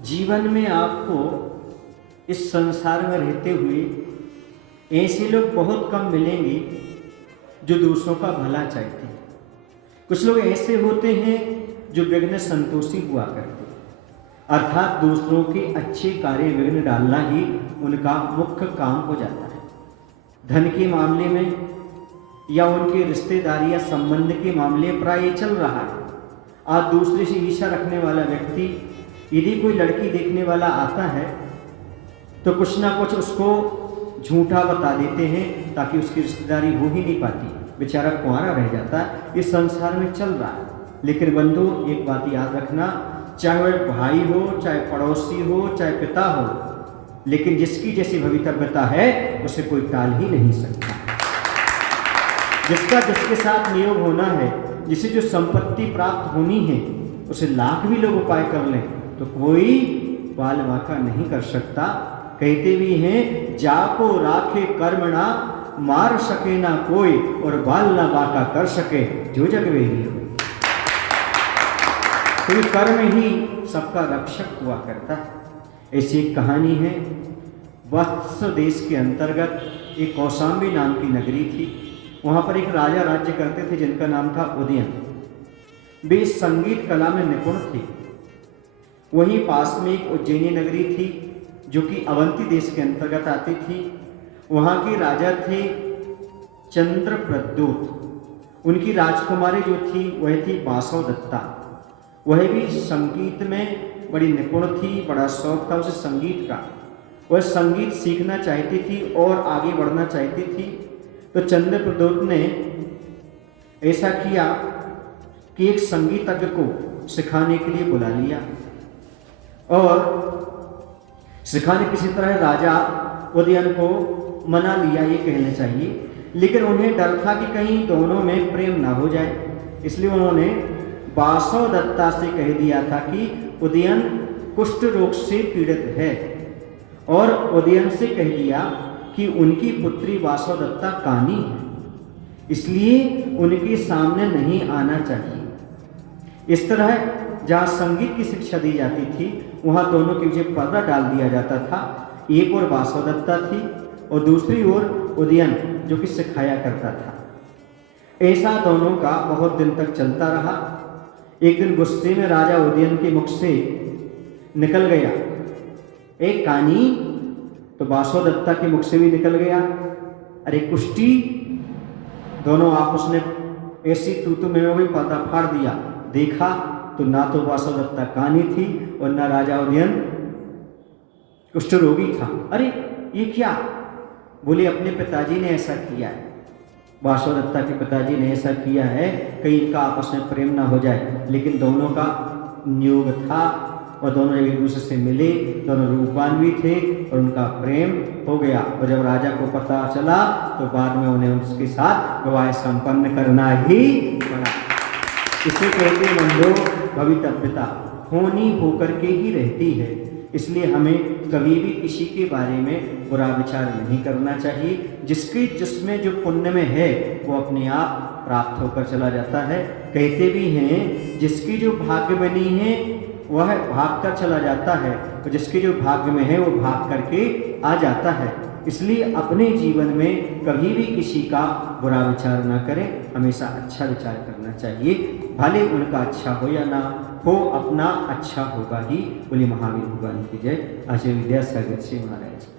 जीवन में आपको इस संसार में रहते हुए ऐसे लोग बहुत कम मिलेंगे जो दूसरों का भला चाहते हैं। कुछ लोग ऐसे होते हैं जो विघ्न संतोषी हुआ करते हैं, अर्थात दूसरों के अच्छे कार्य विघ्न डालना ही उनका मुख्य काम हो जाता है। धन के मामले में या उनके रिश्तेदारी या संबंध के मामले प्राय ये चल रहा है। आज दूसरे से ईर्ष्या रखने वाला व्यक्ति यदि कोई लड़की देखने वाला आता है तो कुछ ना कुछ उसको झूठा बता देते हैं ताकि उसकी रिश्तेदारी हो ही नहीं पाती, बेचारा कुंवारा रह जाता है। इस संसार में चल रहा है। लेकिन बंधु, एक बात याद रखना, चाहे वह भाई हो, चाहे पड़ोसी हो, चाहे पिता हो, लेकिन जिसकी जैसी भवितव्यता है उसे कोई टाल ही नहीं सकता। जिसका जिसके साथ नियोग होना है, जिसे जो संपत्ति प्राप्त होनी है, उसे लाख भी लोग उपाय कर लें तो कोई बाल वाका नहीं कर सकता। कहते भी हैं, जाको राखे कर्मणा मार सके ना कोई, और बाल ना बाका कर सके जो जग वेरी हो। कोई कर्म ही सबका रक्षक हुआ करता है। ऐसी एक कहानी है। वत्स देश के अंतर्गत एक कौशाम्बी नाम की नगरी थी। वहाँ पर एक राजा राज्य करते थे जिनका नाम था उदयन। वे संगीत कला में निपुण थे। वहीं पास में एक उज्जैनी नगरी थी जो कि अवंती देश के अंतर्गत आती थी। वहाँ के राजा थे चंद्रप्रद्योत। उनकी राजकुमारी जो थी वह थी वासवदत्ता। वह भी संगीत में बड़ी निपुण थी, बड़ा शौक था उसे संगीत का। वह संगीत सीखना चाहती थी और आगे बढ़ना चाहती थी। तो चंद्रप्रद्योत ने ऐसा किया कि एक संगीतज्ञ को सिखाने के लिए बुला लिया और सिखाने किसी तरह राजा उदयन को मना लिया, ये कहना चाहिए। लेकिन उन्हें डर था कि कहीं दोनों में प्रेम ना हो जाए, इसलिए उन्होंने वासवदत्ता से कह दिया था कि उदयन कुष्ठ रोग से पीड़ित है, और उदयन से कह दिया कि उनकी पुत्री वासवदत्ता कानी है, इसलिए उनके सामने नहीं आना चाहिए। इस तरह जहाँ संगीत की शिक्षा दी जाती थी वहाँ दोनों के पीछे पर्दा डाल दिया जाता था। एक ओर वासवदत्ता थी और दूसरी ओर उदयन जो कि सिखाया करता था। ऐसा दोनों का बहुत दिन तक चलता रहा। एक दिन गुस्से में राजा उदयन के मुख से निकल गया, एक कानी, तो वासवदत्ता के मुख से भी निकल गया, अरे कुष्टी। दोनों आपस में ऐसी तू में भी पर्दा फाड़ दिया। देखा तो ना तो वासवदत्ता कानी थी और ना राजा उदयन कुष्ठ रोगी था। अरे ये क्या? बोले अपने पिताजी ने ऐसा किया है। वासवदत्ता के पिताजी ने ऐसा किया है कहीं इनका आपस में प्रेम ना हो जाए। लेकिन दोनों का नियोग था और दोनों एक दूसरे से मिले, दोनों रूपवान भी थे और उनका प्रेम हो गया। और जब राजा को पता चला तो बाद में उन्हें उसके साथ विवाह संपन्न करना ही पड़ा। इसे कहते हैं बंधु, भवितव्यता होनी होकर के ही रहती है। इसलिए हमें कभी भी किसी के बारे में बुरा विचार नहीं करना चाहिए। जिसमें जो पुण्य में है वो अपने आप प्राप्त होकर चला जाता है। कहते भी हैं, जिसकी जो भाग्य बनी है वह भाग कर चला जाता है, तो जिसके जो भाग्य में है वो भाग करके आ जाता है। इसलिए अपने जीवन में कभी भी किसी का बुरा विचार ना करें, हमेशा अच्छा विचार करना चाहिए। भले उनका अच्छा हो या ना हो, अपना अच्छा होगा ही। बोले महावीर भगवान की जय। आचार्य विद्यासागर जी महाराज।